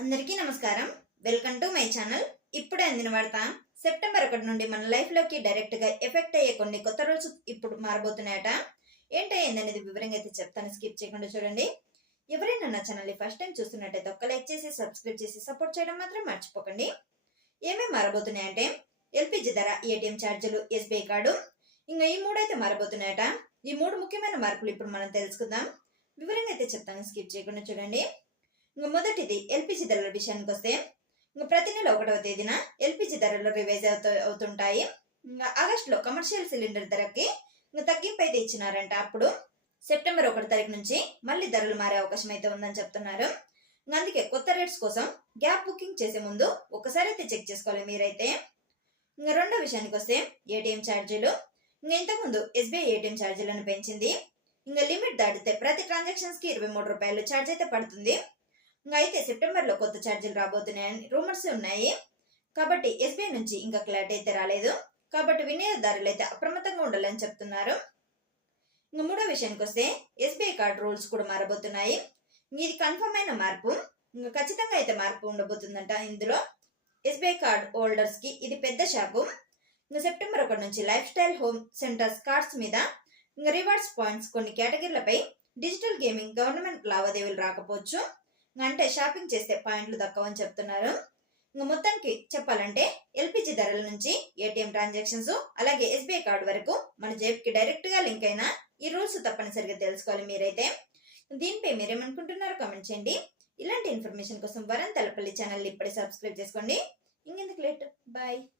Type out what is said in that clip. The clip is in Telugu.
అందరికీ నమస్కారం. వెల్కమ్ టు మై ఛానల్ ఇప్పుడే అందిన వార్త సెప్టెంబర్ ఒకటి నుండి మన లైఫ్లోకి డైరెక్ట్గా ఎఫెక్ట్ అయ్యే కొన్ని కొత్త రూల్స్ ఇప్పుడు మారబోతున్నాయట. ఏంటయ్యిందనేది వివరంగా అయితే చెప్తాను. స్కిప్ చేయకుండా చూడండి. ఎవరైనా నా ఛానల్ని ఫస్ట్ టైం చూస్తున్నట్టయితే ఒక్క లైక్ చేసి సబ్స్క్రైబ్ చేసి సపోర్ట్ చేయడం మాత్రం మర్చిపోకండి. ఏమేమి మారబోతున్నాయంటే ఎల్పిజి ధర ఏటీఎం ఛార్జీలు ఎస్బీఐ కార్డు. ఇంకా ఈ మూడు అయితే మారబోతున్నాయట. ఈ మూడు ముఖ్యమైన మార్పులు ఇప్పుడు మనం తెలుసుకుందాం. వివరంగా అయితే చెప్తాను. స్కిప్ చేయకుండా చూడండి. మొదటిది ఎల్పిజి ధరల విషయానికి వస్తే ప్రతి నెల ఒకటవ తేదీన ఎల్పిజి ధరలు రివైజ్ అవుతూ అవుతుంటాయి. ఇంకా ఆగస్టులో కమర్షియల్ సిలిండర్ ధరకి ఇంకా తగ్గింపు అయితే ఇచ్చినారంట. అప్పుడు సెప్టెంబర్ ఒకటి తారీఖు నుంచి మళ్ళీ ధరలు మారే అవకాశం అయితే ఉందని చెప్తున్నారు. అందుకే కొత్త రేట్స్ కోసం గ్యాప్ బుకింగ్ చేసే ముందు ఒకసారి అయితే చెక్ చేసుకోవాలి మీరైతే. ఇంకా రెండో విషయానికి వస్తే ఏటీఎం ఛార్జీలు. ఇంకా ఇంతకుముందు ఎస్బీఐ ఏటీఎం ఛార్జీలను పెంచింది. ఇంకా లిమిట్ దాటితే ప్రతి ట్రాన్సాక్షన్స్కి ఇరవై మూడు రూపాయలు ఛార్జ్ అయితే పడుతుంది. ఇంకా అయితే సెప్టెంబర్లో కొత్త ఛార్జీలు రాబోతున్నాయని రూమర్స్ ఉన్నాయి. కాబట్టి ఎస్బీఐ నుంచి ఇంకా క్లారిటీ అయితే రాలేదు. కాబట్టి వినియోగదారులు అయితే అప్రమత్తంగా ఉండాలని చెప్తున్నారు. ఇంకా మూడో విషయానికి వస్తే ఎస్బీఐ కార్డ్ రూల్స్ కూడా మారబోతున్నాయి. ఇది కన్ఫర్మ్ అయిన మార్పు. ఇంకా ఖచ్చితంగా అయితే మార్పు ఉండబోతుందంట ఇందులో. ఎస్బీఐ కార్డ్ హోల్డర్స్కి ఇది పెద్ద షాకు. ఇంకా సెప్టెంబర్ ఒకటి నుంచి lifestyle home centres cards మీద ఇంకా రివార్డ్స్ పాయింట్స్ కొన్ని కేటగిరీలపై డిజిటల్ గేమింగ్ గవర్నమెంట్ లావాదేవీలు రాకపోవచ్చు. అంటే షాపింగ్ చేస్తే పాయింట్లు దక్కవని చెప్తున్నారు. ఇంకా మొత్తానికి చెప్పాలంటే ఎల్పిజి ధరల నుంచి ఏటీఎం ట్రాన్సాక్షన్స్ అలాగే ఎస్బీఐ కార్డు వరకు మన జేబుకి డైరెక్ట్గా లింక్ అయిన ఈ రూల్స్ తప్పనిసరిగా తెలుసుకోవాలి మీరైతే. దీనిపై మీరేమనుకుంటున్నారో కామెంట్ చేయండి. ఇలాంటి ఇన్ఫర్మేషన్ కోసం వరం తలపల్లి ఛానల్ ఇప్పుడే సబ్స్క్రైబ్ చేసుకోండి. ఇంకెందుకు లేట్ బాయ్